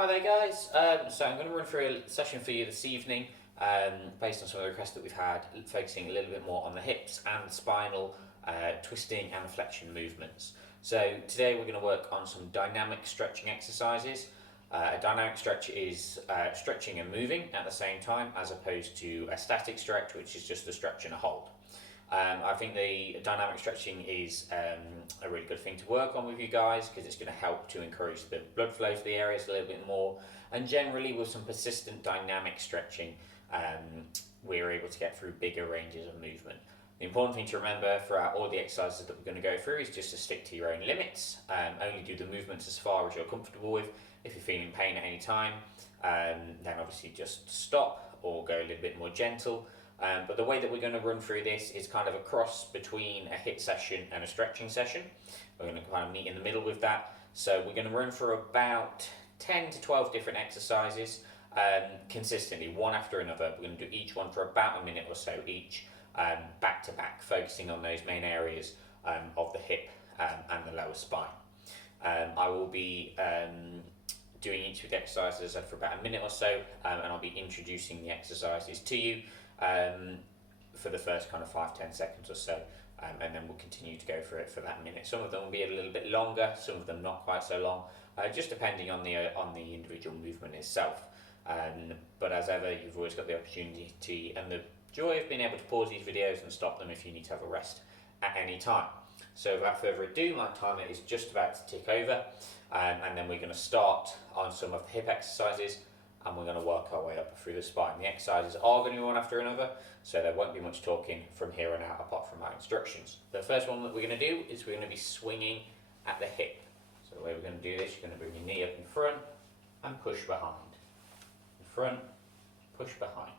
Hi there guys, so I'm going to run through a session for you this evening based on some of the requests that we've had, focusing a little bit more on the hips and spinal twisting and flexion movements. So today we're going to work on some dynamic stretching exercises. A dynamic stretch is stretching and moving at the same time, as opposed to a static stretch, which is just a stretch and a hold. I think the dynamic stretching is a really good thing to work on with you guys, because it's going to help to encourage the blood flow to the areas a little bit more, and generally with some persistent dynamic stretching we're able to get through bigger ranges of movement. The important thing to remember throughout all the exercises that we're going to go through is just to stick to your own limits. Only do the movements as far as you're comfortable with. If you're feeling pain at any time, then obviously just stop or go a little bit more gentle. But the way that we're going to run through this is kind of a cross between a HIIT session and a stretching session. We're going to kind of meet in the middle with that. So we're going to run through about 10 to 12 different exercises consistently, one after another. We're going to do each one for about a minute or so each, back to back, focusing on those main areas of the hip and the lower spine. I will be doing each of the exercises for about a minute or so, and I'll be introducing the exercises to you for the first kind of 5-10 seconds or so, and then we'll continue to go through it for that minute. Some of them will be a little bit longer, some of them not quite so long, just depending on the individual movement itself. But as ever, you've always got the opportunity and the joy of being able to pause these videos and stop them if you need to have a rest at any time. So without further ado, my timer is just about to tick over, and then we're going to start on some of the hip exercises, and we're going to work our way up through the spine. The exercises are going to be one after another, so there won't be much talking from here on out apart from my instructions. The first one that we're going to do is we're going to be swinging at the hip. So the way we're going to do this, you're going to bring your knee up in front and push behind. In front, push behind.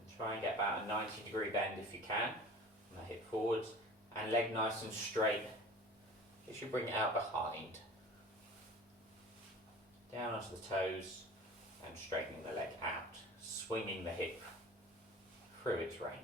And try and get about a 90-degree bend if you can. And the hip forwards, and leg nice and straight as you bring it out behind. Down onto the toes and straightening the leg out, swinging the hip through its range.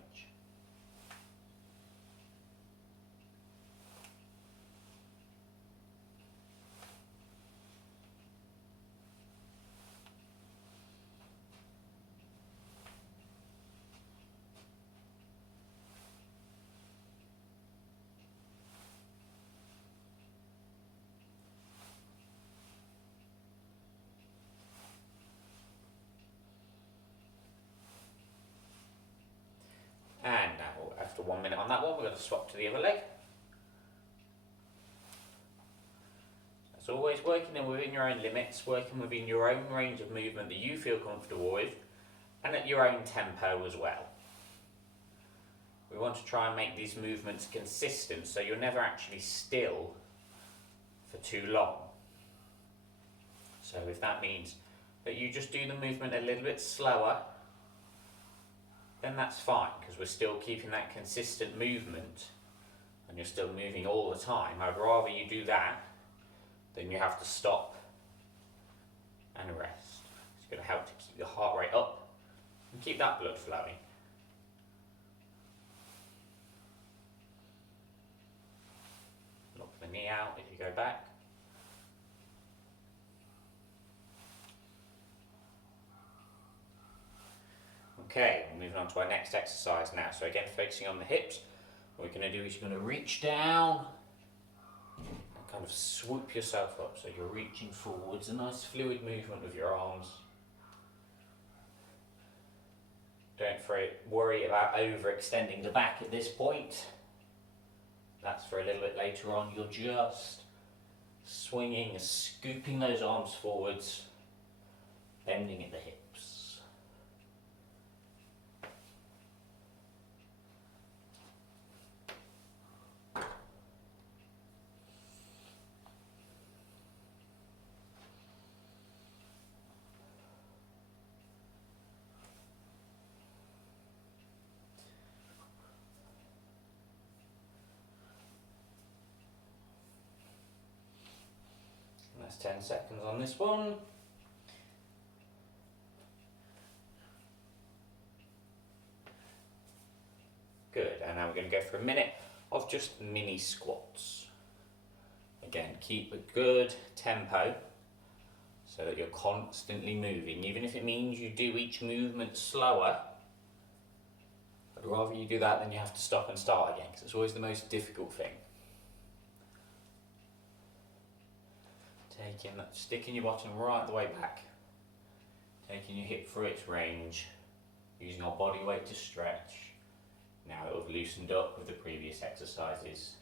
And now, after 1 minute on that one, we're going to swap to the other leg. As always, working within your own limits, working within your own range of movement that you feel comfortable with, and at your own tempo as well. We want to try and make these movements consistent, so you're never actually still for too long. So if that means that you just do the movement a little bit slower, then that's fine, because we're still keeping that consistent movement and you're still moving all the time. I'd rather you do that than you have to stop and rest. It's going to help to keep your heart rate up and keep that blood flowing. Knock the knee out as you go back. Okay, we're moving on to our next exercise now. So again, focusing on the hips, what we're going to do is you're going to reach down and kind of swoop yourself up. So you're reaching forwards, a nice fluid movement with your arms. Don't worry about overextending the back at this point. That's for a little bit later on. You're just swinging, scooping those arms forwards, bending at the hips. That's 10 seconds on this one. Good, and now we're going to go for a minute of just mini squats. Again, keep a good tempo so that you're constantly moving. Even if it means you do each movement slower, I'd rather you do that than you have to stop and start again, because it's always the most difficult thing. Sticking your bottom right the way back, taking your hip through its range, using our body weight to stretch. Now that we've loosened up with the previous exercises.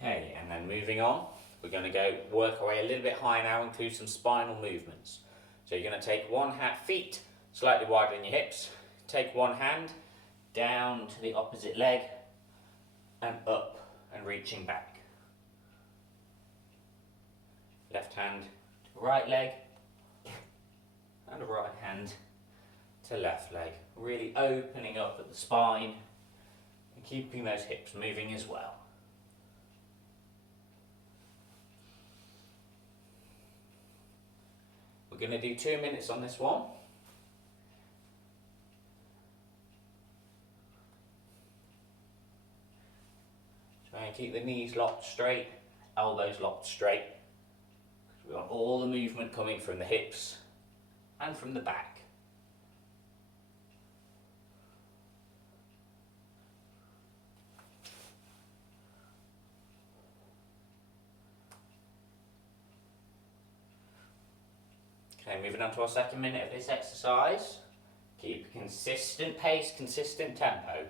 Okay, and then moving on, we're going to go work our way a little bit higher now, include some spinal movements. So you're going to take one hand, feet slightly wider than your hips, take one hand down to the opposite leg and up and reaching back. Left hand to right leg and right hand to left leg. Really opening up at the spine and keeping those hips moving as well. We're going to do 2 minutes on this one. Try and keep the knees locked straight, elbows locked straight. We want all the movement coming from the hips and from the back. Okay, moving on to our second minute of this exercise. Keep a consistent pace, consistent tempo.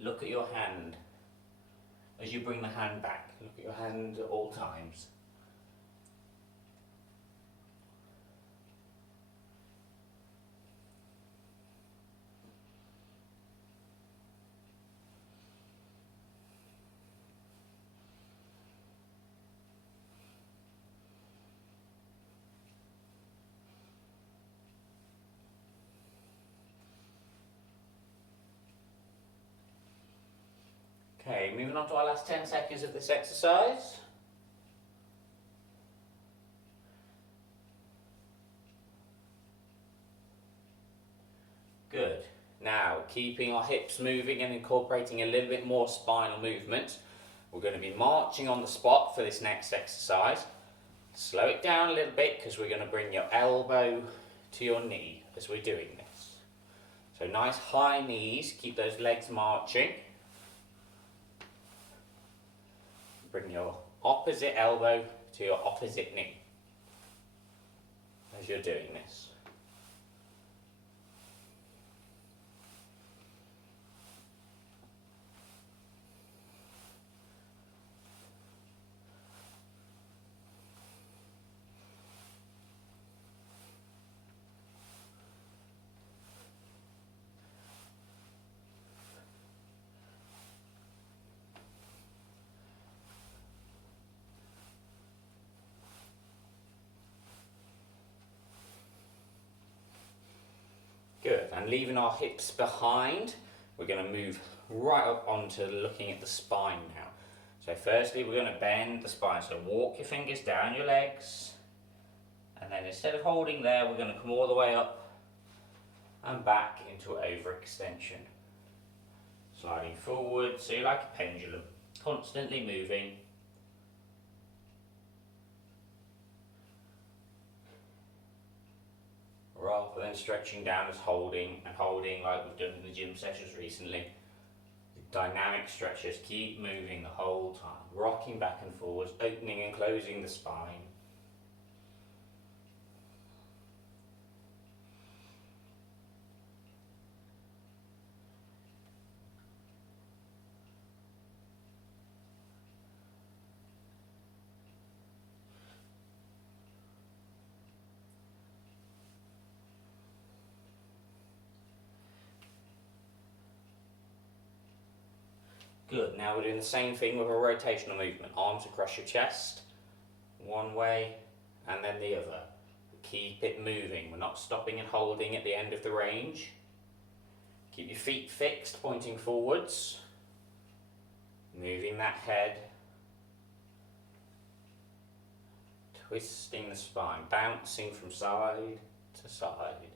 Look at your hand as you bring the hand back. Look at your hand at all times. Okay, moving on to our last 10 seconds of this exercise. Good. Now, keeping our hips moving and incorporating a little bit more spinal movement, we're going to be marching on the spot for this next exercise. Slow it down a little bit because we're going to bring your elbow to your knee as we're doing this. So nice high knees, keep those legs marching. Bring your opposite elbow to your opposite knee as you're doing this. Good, and leaving our hips behind, we're going to move right up onto looking at the spine now. So firstly, we're going to bend the spine. So walk your fingers down your legs, and then instead of holding there, we're going to come all the way up and back into overextension. Sliding forward, so you're like a pendulum, constantly moving. Rather than stretching down as holding and holding like we've done in the gym sessions recently. The dynamic stretches keep moving the whole time, rocking back and forwards, opening and closing the spine. Good, now we're doing the same thing with a rotational movement. Arms across your chest, one way and then the other. Keep it moving. We're not stopping and holding at the end of the range. Keep your feet fixed, pointing forwards. Moving that head. Twisting the spine, bouncing from side to side.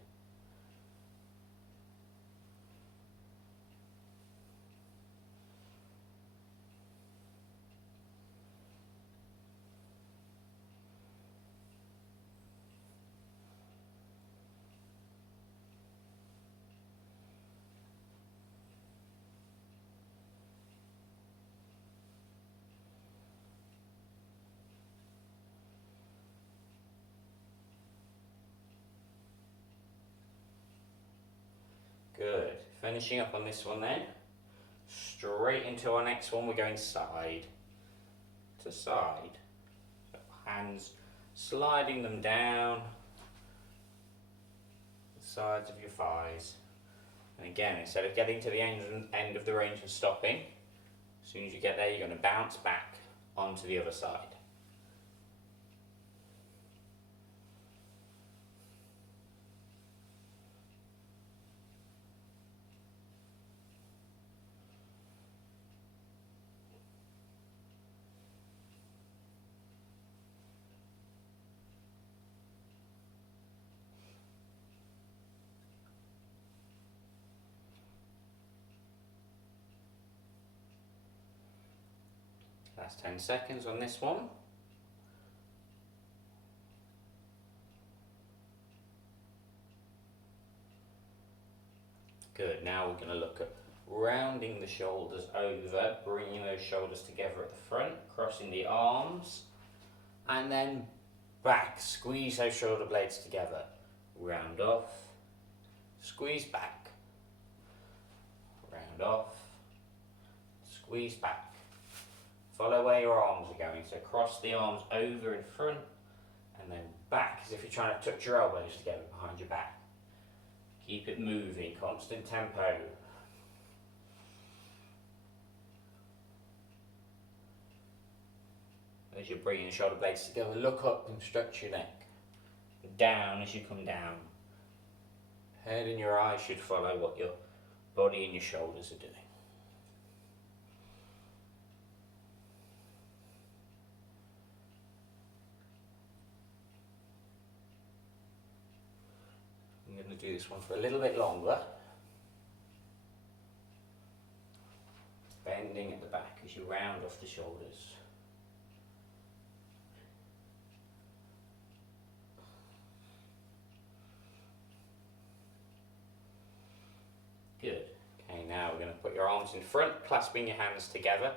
Good. Finishing up on this one then. Straight into our next one, we're going side to side. So hands sliding them down the sides of your thighs. And again, instead of getting to the end of the range and stopping, as soon as you get there, you're going to bounce back onto the other side. Last 10 seconds on this one. Good, now we're going to look at rounding the shoulders over, bringing those shoulders together at the front, crossing the arms, and then back. Squeeze those shoulder blades together. Round off, squeeze back, round off, squeeze back. Follow where your arms are going, so cross the arms over in front and then back as if you're trying to touch your elbows together behind your back. Keep it moving, constant tempo. As you're bringing the shoulder blades together, look up and stretch your neck. Down as you come down. Head and your eyes should follow what your body and your shoulders are doing. I'm going to do this one for a little bit longer. Bending at the back as you round off the shoulders. Good. Okay, now we're going to put your arms in front, clasping your hands together,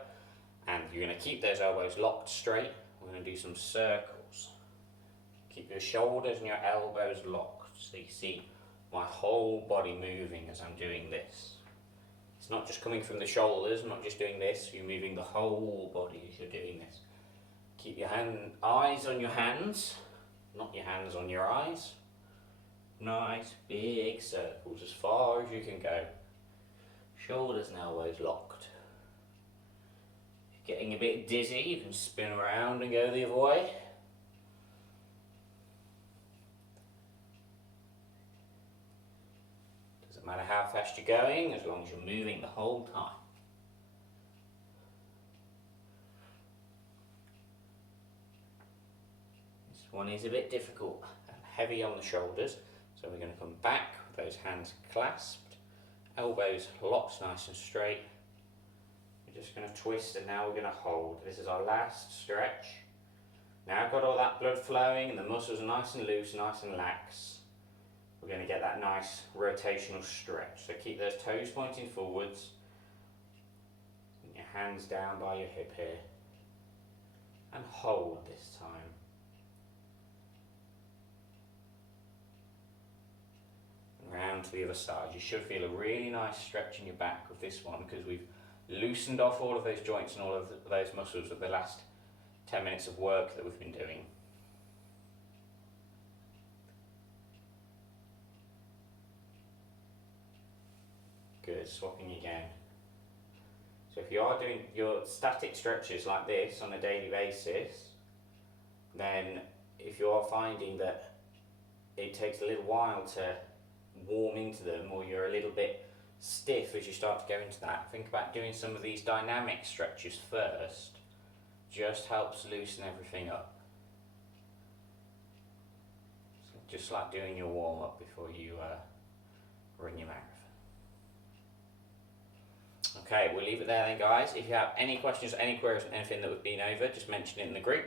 and you're going to keep those elbows locked straight. We're going to do some circles. Keep your shoulders and your elbows locked so you see my whole body moving as I'm doing this. It's not just coming from the shoulders, I'm not just doing this, you're moving the whole body as you're doing this. Keep your eyes on your hands, not your hands on your eyes. Nice big circles as far as you can go. Shoulders and elbows locked. If you're getting a bit dizzy, you can spin around and go the other way. Doesn't matter how fast you're going, as long as you're moving the whole time. This one is a bit difficult and heavy on the shoulders. So we're going to come back with those hands clasped, elbows locked nice and straight. We're just going to twist and now we're going to hold. This is our last stretch. Now I've got all that blood flowing and the muscles are nice and loose, nice and lax. We're going to get that nice rotational stretch. So keep those toes pointing forwards. And your hands down by your hip here. And hold this time. Round to the other side. You should feel a really nice stretch in your back with this one because we've loosened off all of those joints and all of those muscles with the last 10 minutes of work that we've been doing. Good, swapping again. So if you are doing your static stretches like this on a daily basis, then if you're finding that it takes a little while to warm into them, or you're a little bit stiff as you start to go into that, think about doing some of these dynamic stretches first. Just helps loosen everything up. Just like doing your warm up before you run your marathon. Okay, we'll leave it there then, guys. If you have any questions, any queries on anything that we've been over, just mention it in the group.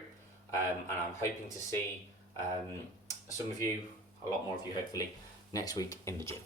And I'm hoping to see some of you, a lot more of you hopefully, next week in the gym.